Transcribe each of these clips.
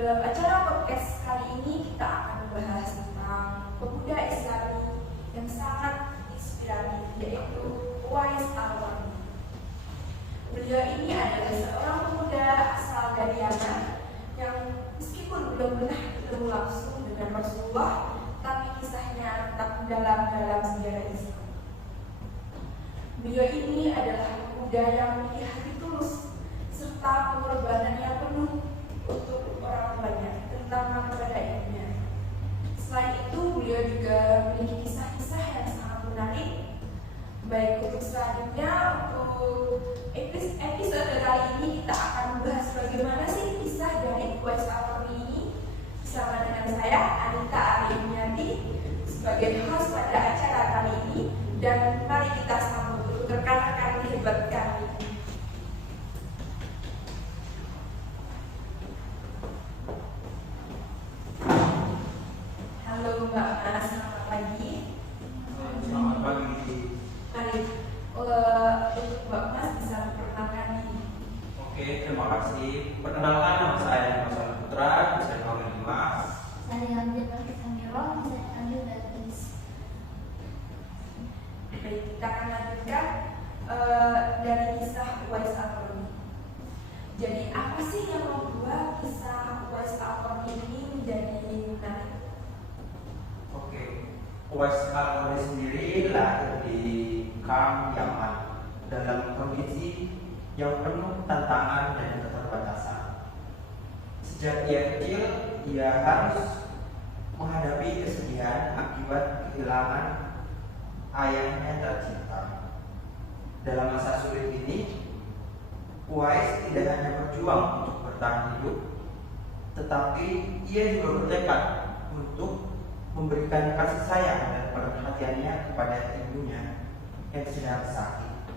Dalam acara podcast kali ini kita akan membahas tentang pemuda Islami yang sangat inspiratif, yaitu Uwais Al-Qarni. Beliau ini adalah seorang pemuda asal dari Yaman yang meskipun belum pernah bertemu langsung dengan Rasulullah, tapi kisahnya tetap mendalam dalam sejarah Islam. Beliau ini adalah pemuda yang memiliki hati tulus serta pengorbanannya penuh untuk orang tuanya, terutama kepada ibunya. Selain itu, beliau juga memiliki kisah-kisah yang sangat menarik. Baik untuk selanjutnya, untuk episode kali ini kita akan membahas bagaimana sih kisah dari Uwais Al-Qarni ini bersama dengan saya, Anita Ariyati, sebagai host pada acara kali ini. Dan mari kita sambut untuk rekan-rekan hebat kami. Halo Mbak Mas, selamat pagi. Selamat pagi. Mari untuk Mbak Mas bisa memperkenalkan diri. Oke, terima kasih. Perkenalkan, nama saya Mas Putra, bisa dipanggil Mas. Saya ambil dari Kamiro, saya ambil dari Baik, kita akan lanjutkan dari kisah Uwais Al-Qarni. Jadi apa sih yang membuat kisah Uwais Al-Qarni ini menjadi menarik? Oke, Uwais Al-Qarni sendiri lahir di Kam, Yaman, dalam kondisi yang penuh tantangan dan keterbatasan. Sejak ia kecil, ia harus menghadapi kesedihan akibat kehilangan ayahnya tercinta. Dalam masa sulit ini, Uwais tidak hanya berjuang untuk bertahan hidup, tetapi ia juga bertekad untuk memberikan kasih sayang dan perhatiannya kepada ibunya yang sedang sakit.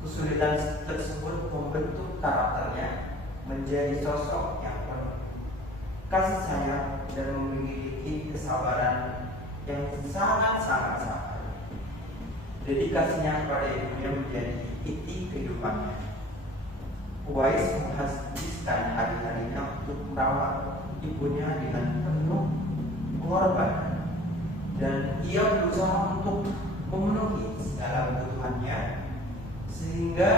Kesulitan tersebut membentuk karakternya menjadi sosok yang penuh kasih sayang dan memiliki kesabaran yang sangat sabar. Dedikasinya kepada ibunya menjadi inti kehidupannya. Uwais menghabiskan hari-harinya untuk merawat ibunya dengan penuh pengorbanan, dan ia berusaha untuk memenuhi segala kebutuhannya, sehingga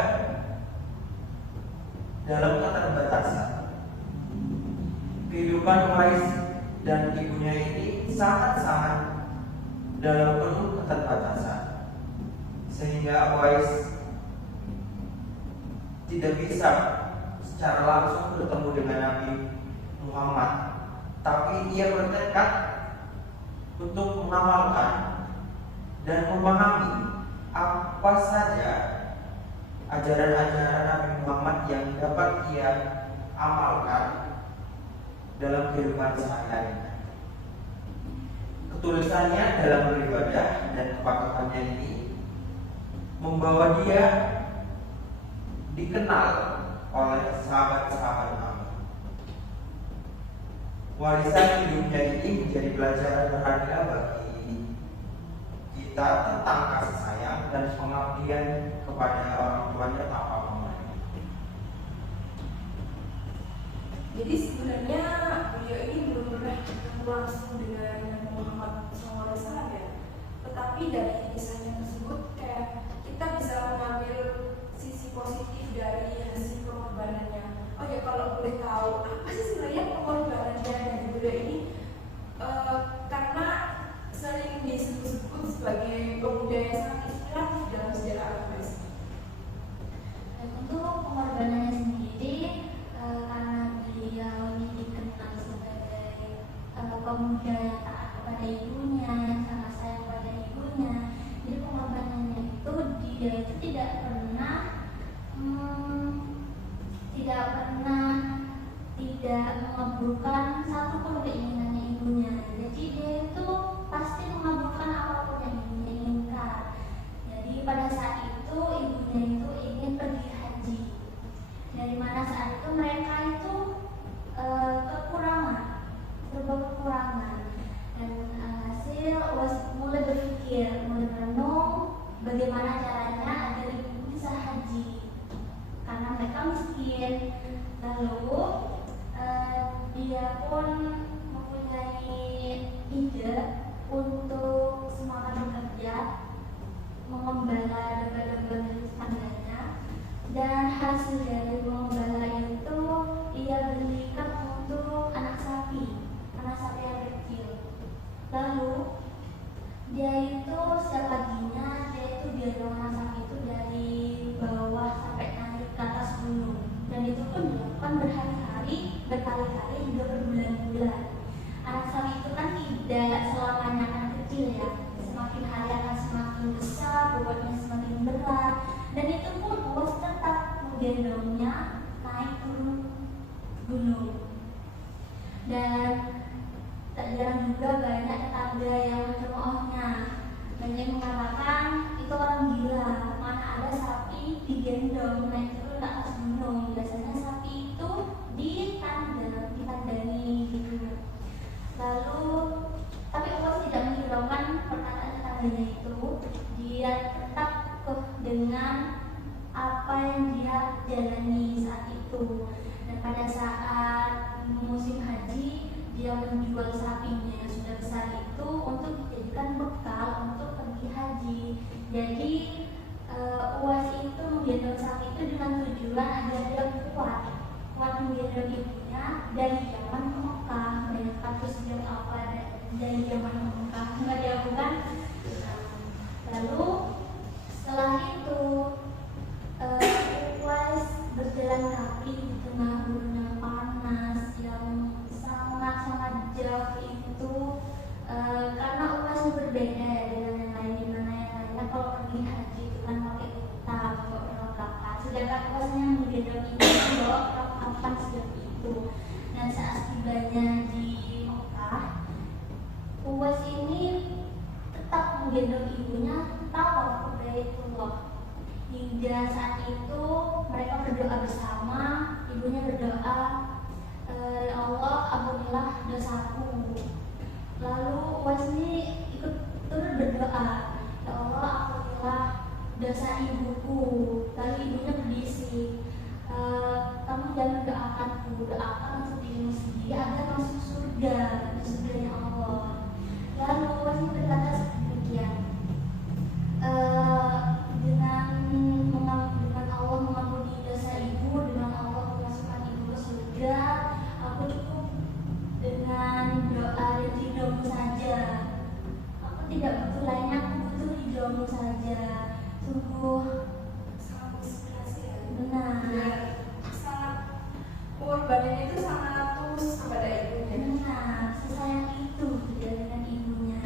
dalam keterbatasan kehidupan Uwais dan ibunya ini sangat dalam penuh keterbatasan, sehingga Uwais tidak bisa secara langsung bertemu dengan Nabi Muhammad, tapi ia bertekad untuk mengamalkan dan memahami apa saja ajaran-ajaran Nabi Muhammad yang dapat ia amalkan dalam kehidupan sehari-harinya. Ketulusannya dalam beribadah dan kepatuhannya ini membawa dia dikenal oleh sahabat-sahabat Nabi. Warisan hidupnya ini menjadi pelajaran berharga bagi kita tentang kasih sayang dan pengabdian kepada orang tuanya tanpa pamrih. Jadi sebenarnya beliau ini belum pernah bertemu langsung dengan Nabi Muhammad SAW ya. Tetapi dari kisahnya tersebut kayak kita bisa mengambil sisi positif dari hasil pengorbanannya. Oh ya, kalau boleh tahu apa sih sebenarnya pengorbanannya dari beliau ini? Karena sering disebut sebagai pemuda yang sangat inspiratif dalam sejarah agama Islam. untuk pengorbanannya sendiri, karena beliau ini dikenal sebagai pemuda yang taat kepada ibunya, yang sangat sayang pada ibunya. Jadi pengorbanannya itu dia itu tidak pernah tidak mengabulkan satu pun keinginannya ibunya. Jadi dia itu pasti mengabulkan apapun yang ibunya inginkan. Jadi pada saat itu ibunya itu ingin pergi haji, dari mana saat itu mereka itu serba kekurangan, dan hasil mulai berpikir, mulai merenung bagaimana caranya agar ibu bisa haji karena mereka miskin. Lalu dia pun mempunyai ide untuk semangat bekerja, mengembala domba-domba milik tetangganya, dan hasil dari mengembala itu ia belikan untuk anak sapi yang kecil. Lalu dia itu setiap paginya dia itu gendong anak sapi itu dari bawah sampai naik ke atas gunung, dan itu pun dilakukan berkali-kali hingga berbulan-bulan. Anak sapi itu kan tidak selamanya akan kecil ya, semakin hari akan semakin besar, bobotnya semakin berat, dan itu pun Uwas tetap menggendongnya naik turun gunung. Dan tak jarang juga banyak tetangga yang mencemoohnya. Banyak yang mengatakan itu orang gila, mana ada sapi digendong naik turun ke atas gunung. Biasanya sapi itu ditandani gitu. Lalu tapi Uwas tidak menghiraukan perkataan tetangganya itu. Dia tetap dengan apa yang dia jalani saat itu. Dan pada saat musim haji, dia menjual sapinya yang sudah besar itu untuk dijadikan bekal untuk pergi haji. Jadi Uwas itu menggendong sapi itu dengan tujuan agar dia kuat menggendong ibunya dari zaman ke Mekah. Banyak kasus yang dari zaman ke Mekah nggak dilakukan. Lalu setelah itu Uwas berjalan kaki di tengah gurun yang panas yang sangat jauh itu, karena Uwas berbeda dengan yang lain, di mana yang lainnya kalau pergi haji itu kan pakai unta, bawa perlengkapan, sedangkan Uwasnya yang menggendong ini bawa perlengkapan seperti itu. Dan saat tibanya di Mekah, Uwas ini tetap menggendong ibunya tawaf ke Baitullah. Hingga saat itu mereka berdoa bersama, ibunya berdoa, "Ya Allah, ampunilah dosaku." Lalu Uwas ini ikut turut berdoa, "Ya Allah, ampunilah dosa ibuku." Lalu ibunya berbisik, "Kamu jangan doakanku, doakan untuk dirimu sendiri agar masuk surga, surganya Allah." Lalu Uwas ini berkata demikian, dengan Allah mengampuni dosa ibu, dengan Allah memasukkan ibu ke surga, aku cukup dengan doa dan ridhomu saja. Aku tidak butuh lainnya, aku butuh ridhomu saja. Sungguh sangat inspirasi ya. benar. Dan sangat pengorbanannya itu sangat tulus kepada ibunya. Benar, sesayang itu dia dengan ibunya.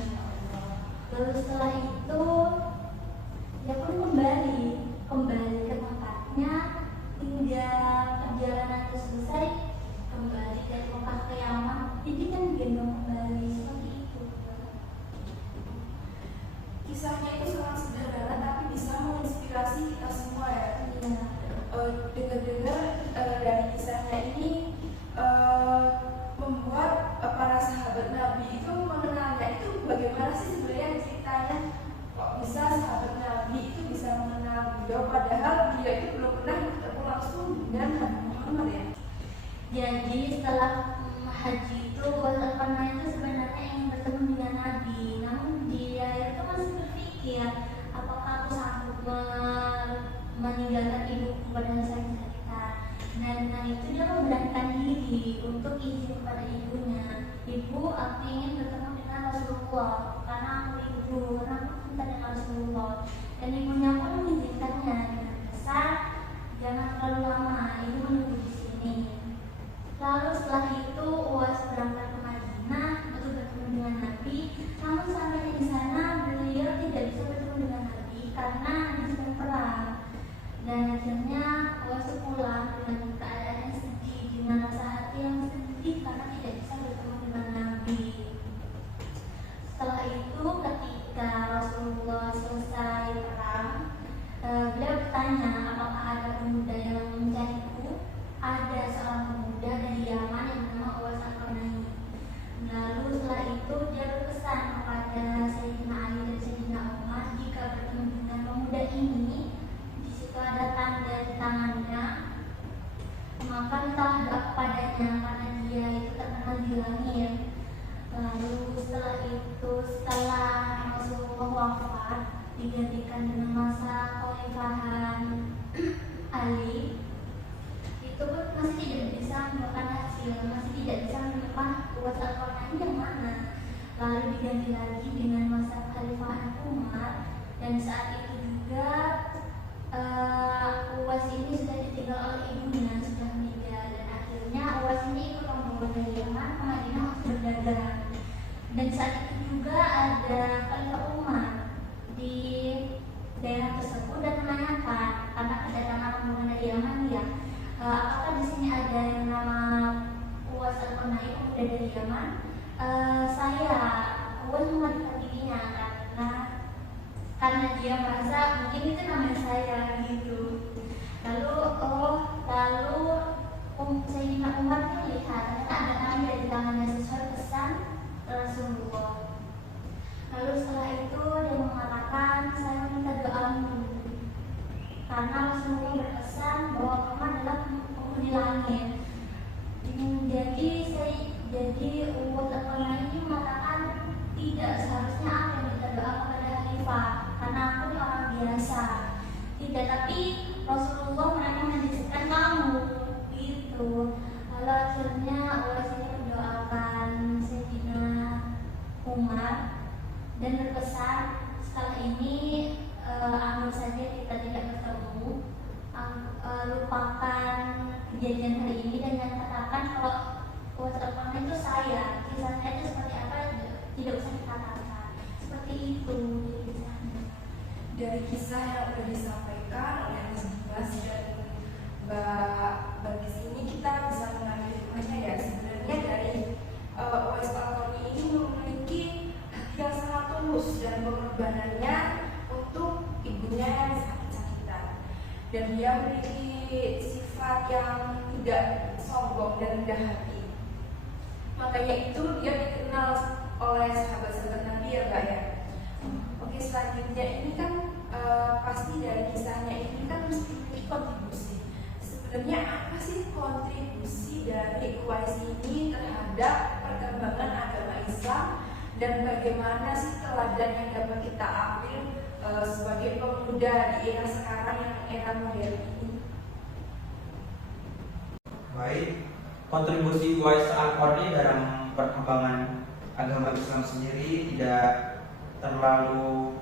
Lalu setelah itu dia pun kembali ke tempatnya hingga perjalanannya selesai, kembali dari Mekah ke Yaman. Jadi kan gendong kembali seperti itu. Kisahnya itu sangat sederhana tapi bisa menginspirasi kita semua ya. Iya. Dengar-dengar dari kisahnya ini membuat para sahabat Nabi itu mengenalnya itu bagaimana sih sebenarnya ceritanya, kok bisa sahabat Nabi itu bisa mengenal beliau padahal dia itu belum pernah bertemu langsung dengan Nabi Muhammad ya. Jadi setelah haji itu Al-Qamah itu sebenarnya ingin bertemu dengan Nabi, namun dia itu masih berpikir apakah aku sanggup meninggalkan ibuku pada saat cerita. Dan dengan itu dia memberanikan diri untuk izin kepada ibunya, "Ibu, aku ingin bertemu dengan Rasulullah karena aku ibu, karena aku cinta dengan Rasulullah." Dan ibunya pun mengizinkannya dengan besar, "Jangan terlalu lama, ibu menunggu di sini." Lalu setelah itu Uwas berangkat ke Madinah untuk bertemu dengan Nabi. Namun sampai di sana beliau tidak bisa bertemu dengan Nabi karena Nabi sedang perang. Dan akhirnya Uwas pulang dengan keadaan yang sedih, dengan rasa hati yang sedih karena tidak bisa bertemu dengan Nabi. Setelah itu ketika Rasulullah selesai perang, yang masih tidak bisa menemukan Uwais Al-Qarni yang mana. Lalu diganti lagi dengan masa Khalifah Umar, dan saat itu juga Uwais ini sudah ditinggal oleh ibunya, sudah meninggal, dan akhirnya Uwais ini ikut rombongan dari Yaman ke Madinah untuk berdagang. Dan saat itu juga ada Khalifah Umar di daerah tersebut dan menanyakan, karena kedatangan rombongan dari Yaman ya, apakah di sini ada yang nama Uwais Al-Qarni, pemuda dari Yaman? Saya Uwais mengajukan dirinya karena dia merasa mungkin itu namanya saya gitu. Lalu Sayyidina Umar melihat ternyata ada tanda di tangannya sesuai pesan Rasulullah. Lalu setelah itu dia mengatakan, saya minta doamu karena Rasulullah berpesan bahwa kamu adalah penghuni langit. Jadi Uwais Al-Qarni ini mengatakan, tidak, seharusnya aku yang minta doa kepada Khalifah karena aku ini orang biasa. Tidak, tapi Rasulullah mereka menjadikan kamu gitu. Lalu akhirnya Uwais ini mendoakan Sayyidina Umar dan berpesan, setelah ini anggap saja kita tidak bertemu, lupakan kejadian hari ini dan yang katakan kalau Uwais Al-Qarni itu saya, kisahnya itu seperti apa tidak usah dikatakan. Seperti itu kisahnya. Dari kisah yang sudah disampaikan oleh Mas Dimas dan Mbak Bagis ini, kita bisa mengambil hikmahnya ya, sebenarnya dari Uwais Al-Qarni ini memiliki hati yang sangat tulus dan pengorbanannya untuk ibunya yang sakit-sakitan, dan dia memiliki sifat yang tidak sombong dan rendah hati. Makanya itu dia dikenal oleh sahabat-sahabat Nabi ya Mbak ya. Oke, selanjutnya ini kan pasti dari kisahnya ini kan mesti memiliki kontribusi. Sebenarnya apa sih kontribusi dari Uwais ini terhadap perkembangan agama Islam, dan bagaimana sih teladan yang dapat kita ambil sebagai pemuda di era sekarang yang era modern ini? Baik, kontribusi Uwais Al-Qarni dalam perkembangan agama Islam sendiri tidak terlalu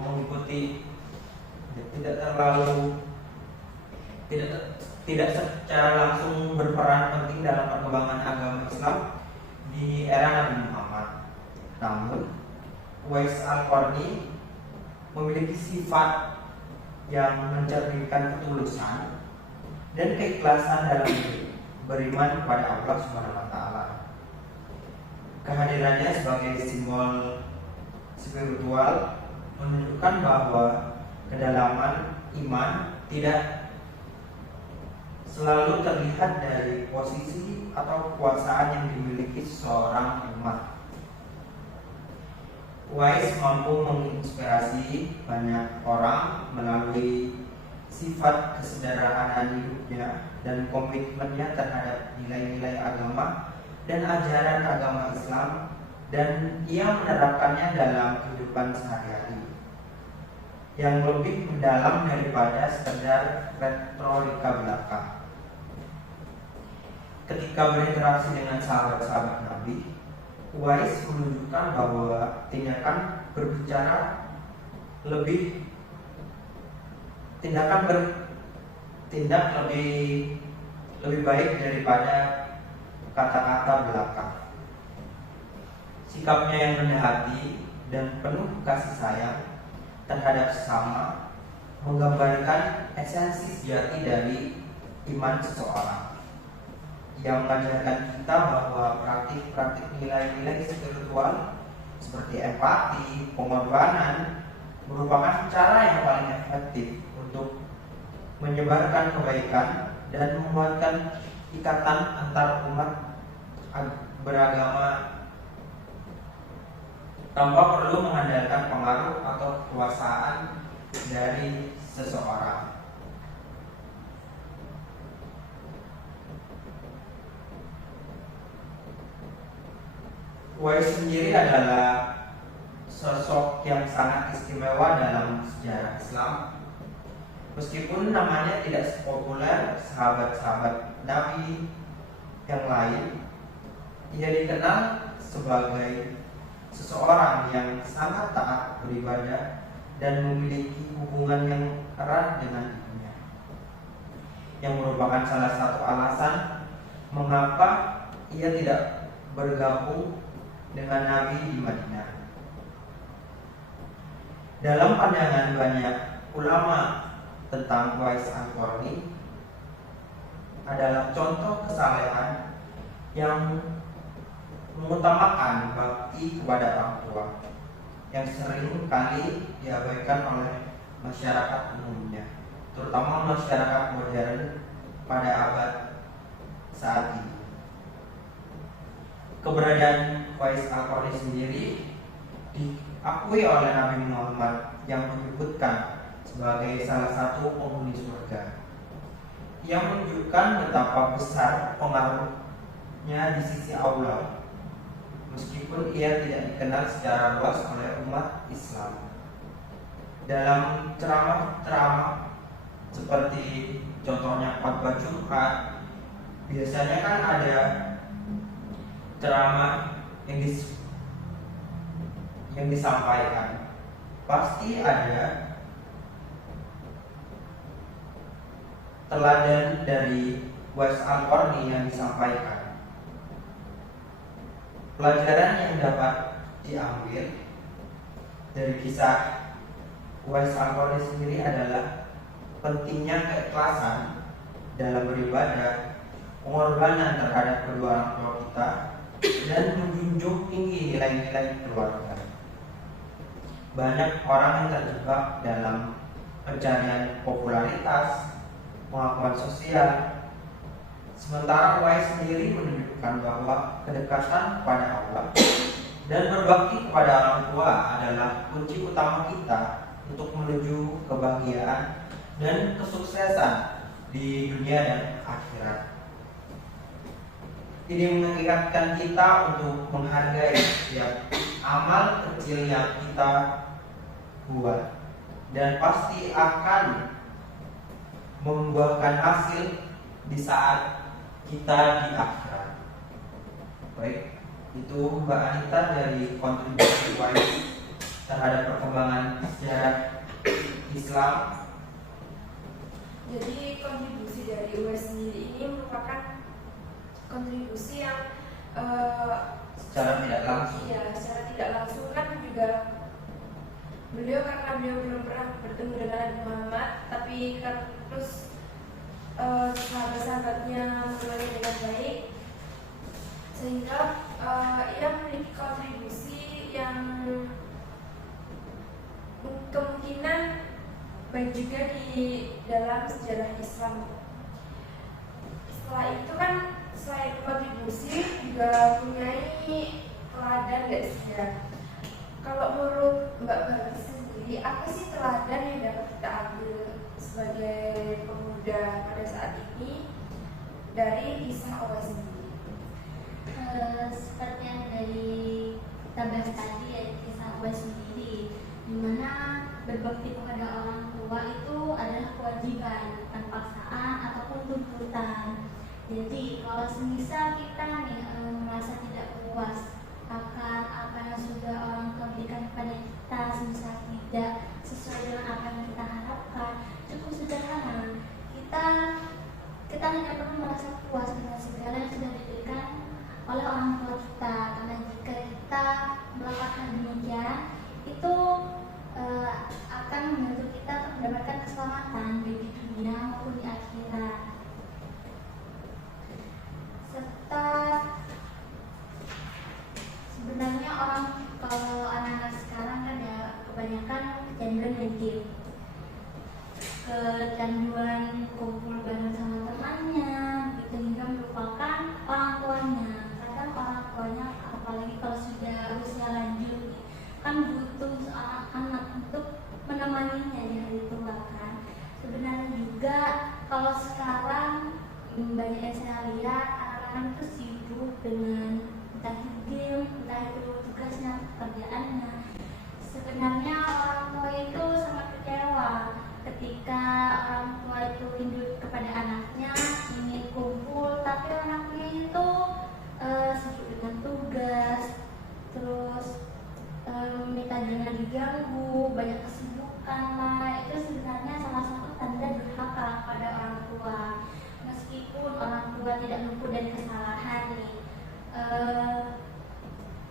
mengikuti, tidak secara langsung berperan penting dalam perkembangan agama Islam di era Nabi Muhammad. Namun Uwais Al-Qarni memiliki sifat yang mencerminkan ketulusan dan keikhlasan dalam beriman kepada Allah Subhanahu wa taala. Kehadirannya sebagai simbol spiritual menunjukkan bahwa kedalaman iman tidak selalu terlihat dari posisi atau kekuasaan yang dimiliki seorang umat. Uwais mampu menginspirasi banyak orang melalui sifat kesederhanaan hidupnya dan komitmennya terhadap nilai-nilai agama dan ajaran agama Islam, dan ia menerapkannya dalam kehidupan sehari-hari yang lebih mendalam daripada sekedar retorika belaka. Ketika berinteraksi dengan sahabat-sahabat Nabi, Uwais menunjukkan bahwa tindakan bertindak lebih baik daripada kata-kata belaka. Sikapnya yang rendah hati dan penuh kasih sayang terhadap sesama menggambarkan esensi sejati dari iman seseorang, yang mengajarkan kita bahwa praktik-praktik nilai-nilai spiritual seperti empati, pengorbanan merupakan cara yang paling efektif untuk menyebarkan kebaikan dan menguatkan ikatan antar umat beragama tanpa perlu mengandalkan pengaruh atau kekuasaan dari seseorang. Uwais sendiri adalah sosok yang sangat istimewa dalam sejarah Islam. Meskipun namanya tidak sepopuler sahabat-sahabat Nabi yang lain, ia dikenal sebagai seseorang yang sangat taat beribadah dan memiliki hubungan yang erat dengan ibunya, yang merupakan salah satu alasan mengapa ia tidak bergabung dengan Nabi di Madinah. Dalam pandangan banyak ulama tentang Uwais Al-Qarni adalah contoh kesalehan yang mengutamakan bakti kepada orang tua yang sering kali diabaikan oleh masyarakat umumnya, terutama masyarakat modern pada abad saat ini. Keberadaan Uwais Al-Qarni sendiri diakui oleh Nabi Muhammad yang menyebutkan sebagai salah satu penghuni surga. Ia menunjukkan betapa besar pengaruhnya di sisi Allah, meskipun ia tidak dikenal secara luas oleh umat Islam. Dalam ceramah-ceramah seperti contohnya khotbah Jumat, biasanya kan ada ceramah yang disampaikan, pasti ada teladan dari Uwais Al-Qarni yang disampaikan. Pelajaran yang dapat diambil dari kisah Uwais Al-Qarni sendiri adalah pentingnya keikhlasan dalam beribadah, pengorbanan terhadap kedua orang tua kita, dan menjunjung tinggi nilai-nilai keluarga. Banyak orang yang terjebak dalam pencarian popularitas, pengakuan sosial, sementara Uwais sendiri menunjukkan bahwa kedekatan kepada Allah dan berbakti kepada orang tua adalah kunci utama kita untuk menuju kebahagiaan dan kesuksesan di dunia dan akhirat. Ini mengingatkan kita untuk menghargai setiap amal kecil yang kita buat, dan pasti akan membuahkan hasil di saat kita di akhirat. Baik, itu Mbak Anita dari kontribusi Uwais terhadap perkembangan sejarah Islam. Jadi kontribusi dari Uwais sendiri ini merupakan kontribusi yang Secara tidak langsung. Iya, secara tidak langsung kan juga beliau, karena beliau belum pernah bertemu dengan Nabi Muhammad, tapi kan terus sahabat-sahabatnya mengenai dengan baik, sehingga ia memiliki kontribusi yang kemungkinan baik juga di dalam sejarah Islam. Setelah itu kan, selain kontribusi juga punya teladan, gak sih ya? Kalau menurut Mbak Barti sendiri, apa sih teladan yang dapat kita ambil sebagai pemuda pada saat ini dari kisah Uwais sendiri? Seperti yang dari kita bahas tadi ya, kisah Uwais sendiri, dimana berbakti kepada orang tua itu adalah kewajiban, bukan paksaan ataupun tuntutan. Jadi kalau semisal kita nih merasa tidak puas akan apa yang sudah orang tua berikan kepada kita, semisal tidak sesuai dengan apa yang kita harapkan, cukup sederhana. Kita hanya perlu merasa puas dengan segala yang sudah diberikan oleh orang tua kita, karena jika kita melakukan demikian, itu akan membantu kita untuk mendapatkan keselamatan baik di dunia maupun di akhirat. Serta sebenarnya kalau anak-anak sekarang kan ya kebanyakan kecanduan dan game, kecanduan kumpul bareng sama temannya gitu, hingga melupakan orang tuanya. Kadang orang tuanya, apalagi kalau sudah usia lanjut, kan butuh seorang anak untuk menemaninya di hari tua kan. Sebenarnya juga kalau sekarang banyak yang saya lihat anak-anak itu sibuk dengan entah game, entah itu tugasnya, pekerjaannya. Sebenarnya orang tua itu sangat kecewa ketika orang tua itu rindu kepada anaknya, ingin kumpul, tapi anaknya itu sibuk dengan tugas, terus minta jangan diganggu, banyak kesibukan lah. Itu sebenarnya salah satu tanda durhaka pada orang tua. Meskipun orang tua tidak luput dari kesalahan nih,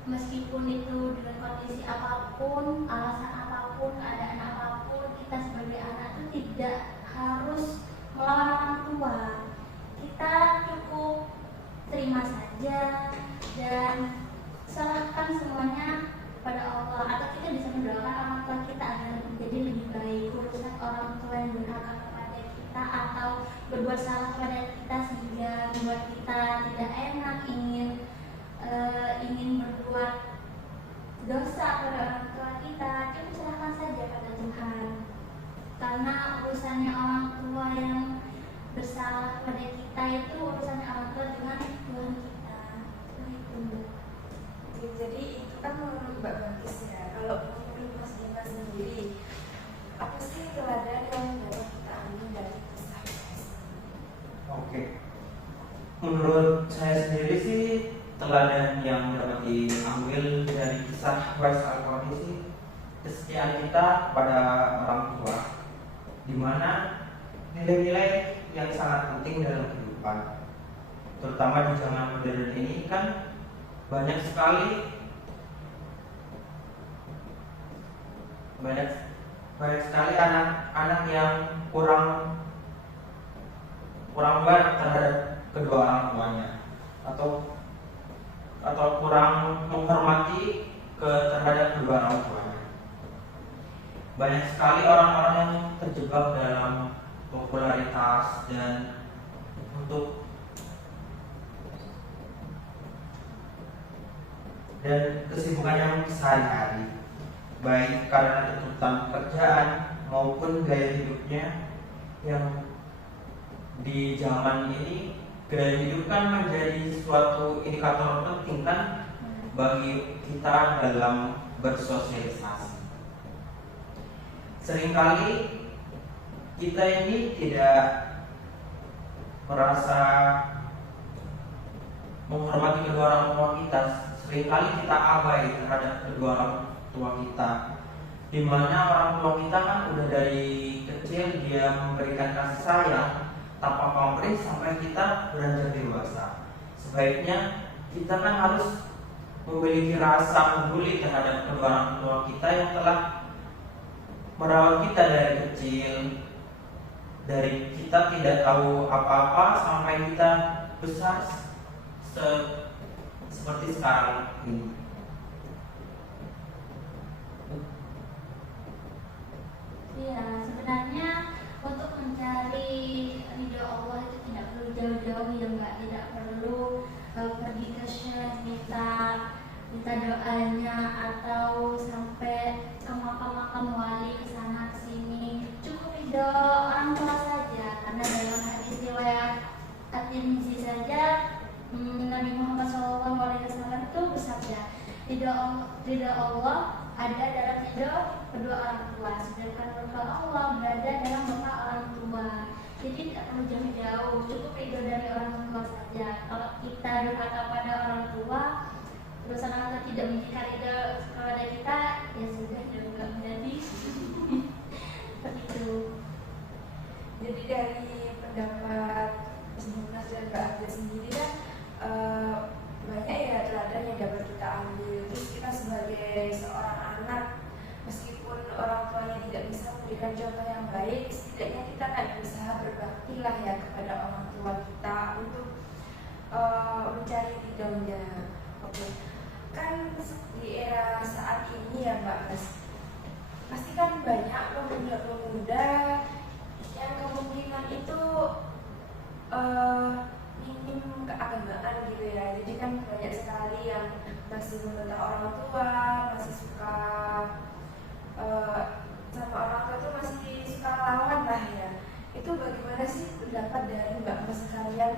meskipun itu dengan kondisi apapun, alasan apapun, keadaan apapun, kita sebagai anak itu tidak harus melawan orang tua. Kita cukup terima saja dan serahkan semuanya pada Allah, atau kita bisa mendoakan orang tua kita agar menjadi lebih baik. Urusan orang tua yang durhaka kepada kita atau berbuat salah kepada kita sehingga membuat kita tidak enak, ingin berbuat dosa pada orang tua kita, kita serahkan saja pada Tuhan. Karena urusannya orang tua yang bersalah pada kita itu urusannya orang tua dengan Tuhan kita. Begitu. Jadi itu kan menurut Mbak Bagus ya. Kalau menurut Mas Dimas sendiri, apa sih teladan yang dapat kita ambil dari kisah Wise? Oke. Menurut saya sendiri sih teladan yang dapat diambil dari kisah Wise Al-Qarni sih kesetiaan kita pada orang tua, di mana nilai-nilai yang sangat penting dalam kehidupan, terutama di zaman modern ini kan banyak sekali anak-anak yang kurang baik terhadap kedua orang tuanya, atau kurang menghormati terhadap kedua orang tuanya. Banyak sekali orang-orang yang terjebak dalam popularitas dan kesibukan yang sehari-hari, baik karena tuntutan pekerjaan maupun gaya hidupnya yang di zaman ini. Gaya hidup kan menjadi suatu indikator penting kan bagi kita dalam bersosialisasi. Seringkali kita ini tidak merasa menghormati kedua orang tua kita. Seringkali kita abai terhadap kedua orang tua kita, di mana orang tua kita kan udah dari kecil dia memberikan kasih sayang tanpa pamrih sampai kita beranjak dewasa. Sebaiknya kita kan harus memiliki rasa peduli terhadap kedua orang tua kita yang telah merawat kita dari kecil, dari kita tidak tahu apa-apa sampai kita besar seperti sekarang ini. Iya, sebenarnya untuk mencari ridho Allah itu tidak perlu jauh-jauh ya Mbak, tidak perlu pergi ke syekh minta doanya atau sampai ke makam-makam wali ke sana ke sini. Cukup ridho orang tua saja, karena dalam hadis riwayat At-Tirmizi saja Nabi Muhammad SAW itu bersabda, ridho Allah ada dalam ridho kedua orang tua, sedangkan murka Allah berada dalam murka orang tua. Jadi tidak perlu jauh-jauh, cukup ridho dari orang tua saja. Kalau kita durhaka pada orang tua, terus orang tua tidak memberikan ridho kepada kita, ya sudah, juga menjadi seperti itu. Jadi dari pendapat Mas Dimas dan Mbak Abda sendiri kan banyak ya teladan yang dapat kita ambil. Terus kita sebagai seorang anak, meskipun orang tuanya tidak bisa memberikan contoh yang baik, setidaknya kita akan berusaha berbakti lah ya kepada orang tua kita untuk mencari ridhonya. Oke, kan di era saat ini ya Mbak Mas, pasti kan banyak pemuda-pemuda yang kemungkinan itu minim keagamaan gitu ya. Jadi kan banyak sekali yang masih membentak orang tua, masih suka sama orang tua itu masih suka lawan lah ya. Itu bagaimana sih pendapat dari Mbak Mas sekalian?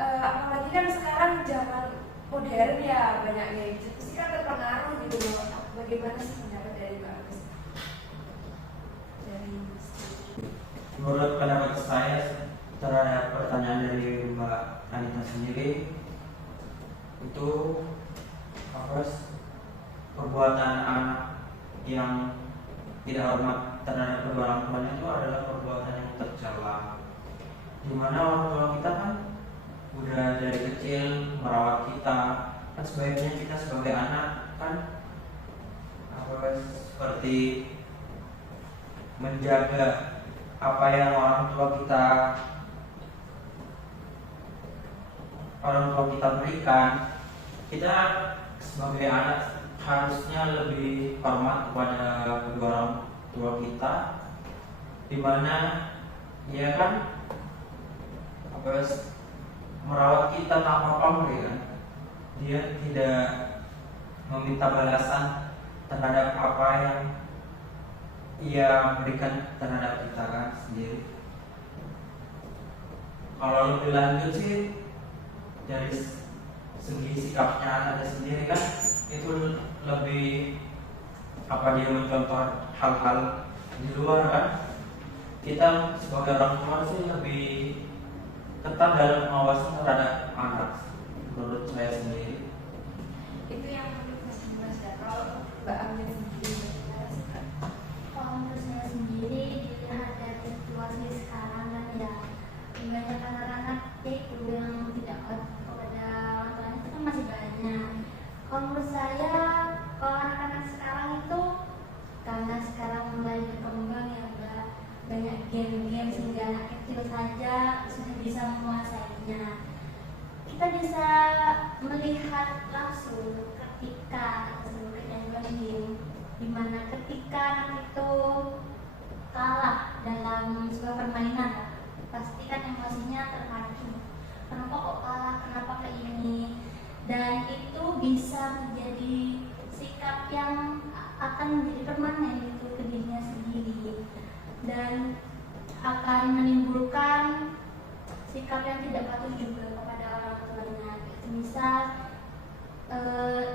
Apalagi kan sekarang zaman modern ya, banyak kayak gitu, pasti kan terpengaruh gitu loh. Bagaimana sih pendapat dari Mbak Mas? Dari menurut pendapat saya terhadap pertanyaan dari Mbak Anita sendiri, itu perbuatan anak yang tidak hormat terhadap kedua orang tuanya itu adalah perbuatan yang tercela, dimana orang tua kita kan udah dari kecil merawat kita, kan sebaiknya kita sebagai anak kan seperti menjaga apa yang orang tua kita berikan. Kita sebagai anak harusnya lebih hormat kepada kedua orang tua kita, dimana dia kan merawat kita tanpa pamrih kan. Dia tidak meminta balasan terhadap apa yang ia berikan terhadap kita kan sendiri. Kalau lebih lanjut sih dari segi sikapnya anaknya sendiri kan, itu lebih dia mencontoh hal-hal di luar kan. Kita sebagai orang tua sih lebih ketat dalam pengawasan terhadap anak, menurut saya sendiri. Itu yang menurut Mas ya. Kalau Mbak Amin sendiri, Kalau menurut saya sendiri, dilihat dari situasi sekarang kan ya, banyak anak-anak itu yang tidak kepada orang tuanya itu kan masih banyak. Kalau menurut saya, kalau anak-anak sekarang itu karena sekarang mulai berkembang ya, udah banyak game-game sehingga anak kecil saja sudah bisa menguasainya. Kita bisa melihat langsung ketika kejadian game, dimana ketika anak itu kalah dalam sebuah permainan, pasti kan emosinya terpacu. Kenapa kok kalah? Kenapa kayak ini? Dan itu bisa menjadi sikap yang akan menjadi permanen itu ke dirinya sendiri, dan akan menimbulkan sikap yang tidak patuh juga kepada orang tuanya. Misal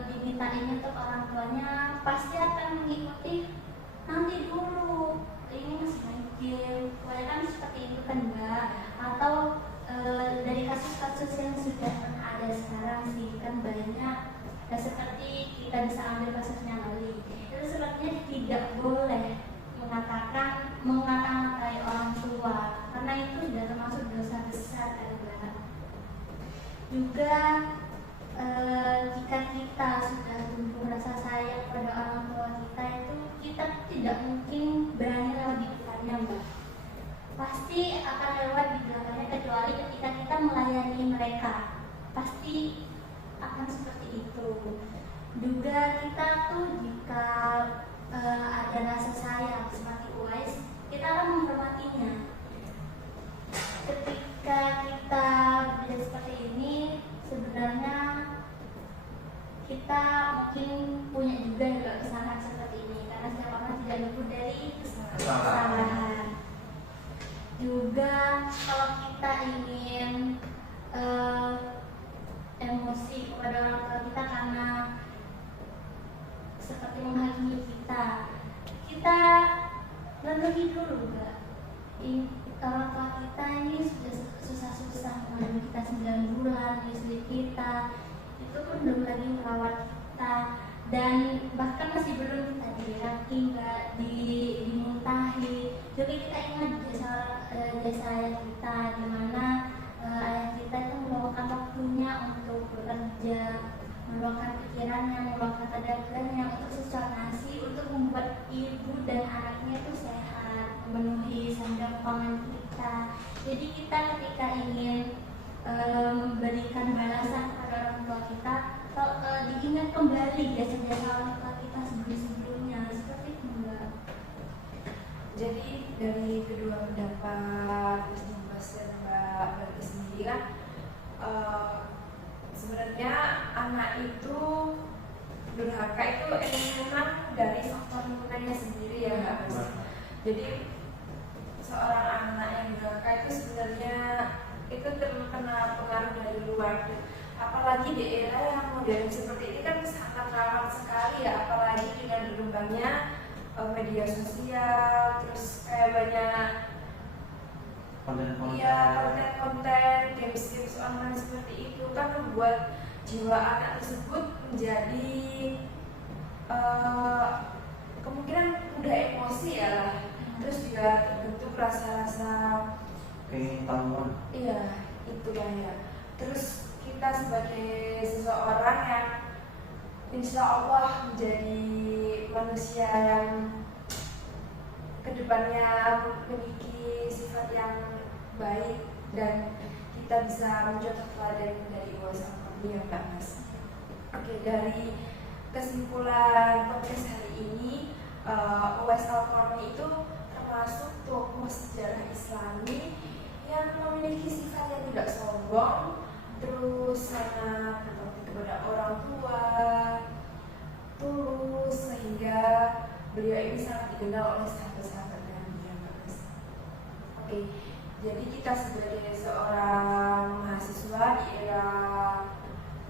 dimintain untuk orang tuanya, pasti akan mengikuti, nanti dulu, ini masih main game. Kebanyakan seperti itu kan Mbak. Atau dari kasus-kasus yang sudah ada sekarang sih kan banyak, seperti kita bisa ambil kasusnya Lali. Itu sepertinya tidak boleh mengata-ngatai orang tua, karena itu sudah termasuk dosa besar kan Mbak. Juga jika kita sudah tumbuh rasa sayang pada orang tua kita, itu kita tidak mungkin berani lewat di depannya Mbak. Pasti akan lewat di belakangnya, kecuali ketika kita melayani mereka, pasti akan seperti itu. Juga kita tuh jika ada rasa sayang seperti Uwais, kita akan menghormatinya. Ketika kita belajar seperti ini, sebenarnya kita mungkin punya juga kesalahan seperti ini, karena setiap orang tidak luput dari kesalahan. Juga kalau kita ingin emosi kepada orang tua kita karena seperti menghakimi kita renungi dulu Mbak. Orang tua kita ini sudah susah-susah mengandung kita 9 bulan, istri kita itu pun belum lagi merawat kita, dan bahkan masih belum kita diraki, nggak dimuntahi. Jadi kita ingat jasa ayah kita, di mana ayah kita itu meluangkan waktunya untuk bekerja, meluangkan pikirannya, meluangkan tenaganya untuk sesuatu nasi, untuk membuat ibu dan anaknya itu sehat, memenuhi sandang pangan kita. Jadi kita ketika ingin memberikan balasan kepada orang tua kita, diingat kembali jasa-jasa orang tua kita sebelum-sebelumnya, seperti itu Mbak. Jadi dari kedua pendapat Mas Dimas dan Mbak Berti sendiri kan, sebenarnya anak itu durhaka itu memang dari faktor lingkungannya sendiri ya Mbak. Jadi seorang anak yang durhaka itu sebenarnya itu terkena pengaruh dari luar, apalagi di era yang modern seperti ini kan sangat rawan sekali ya, apalagi dengan berkembangnya media sosial, terus kayak banyak konten-konten. Iya, konten-konten games-games online seperti itu kan membuat jiwa anak tersebut menjadi kemungkinan mudah emosi ya lah. Terus juga terbentuk rasa-rasa Keinginan. iya itulah ya. Terus kita sebagai seseorang yang insya Allah menjadi manusia yang kedepannya memiliki sifat yang baik dan kita bisa mencontoh teladan dari UAS Al-Qarni ya Mbak Mas. Oke, dari kesimpulan podcast hari ini, UAS Al-Qarni itu termasuk tokoh sejarah Islami yang memiliki sifat yang tidak sombong, terus sangat berbakti kepada orang tua, tulus, sehingga beliau ini sangat dikenal oleh sahabat-sahabat Nabi ya Mbak Mas. Oke, jadi kita sebagai seorang mahasiswa di era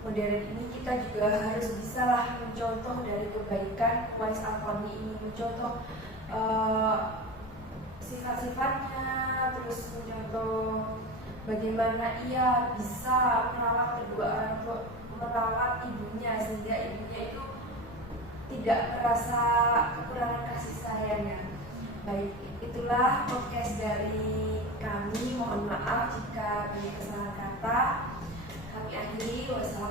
modern ini kita juga harus bisalah mencontoh dari kebaikan UAS Al-Qarni ini, mencontoh sifat-sifatnya, terus mencontoh bagaimana ia bisa merawat kedua orang tua, merawat ibunya sehingga ibunya itu tidak merasa kekurangan kasih sayangnya. Baik, itulah podcast dari kami. Mohon maaf jika banyak kesalahan kata. Kami akhiri. Wassalamualaikum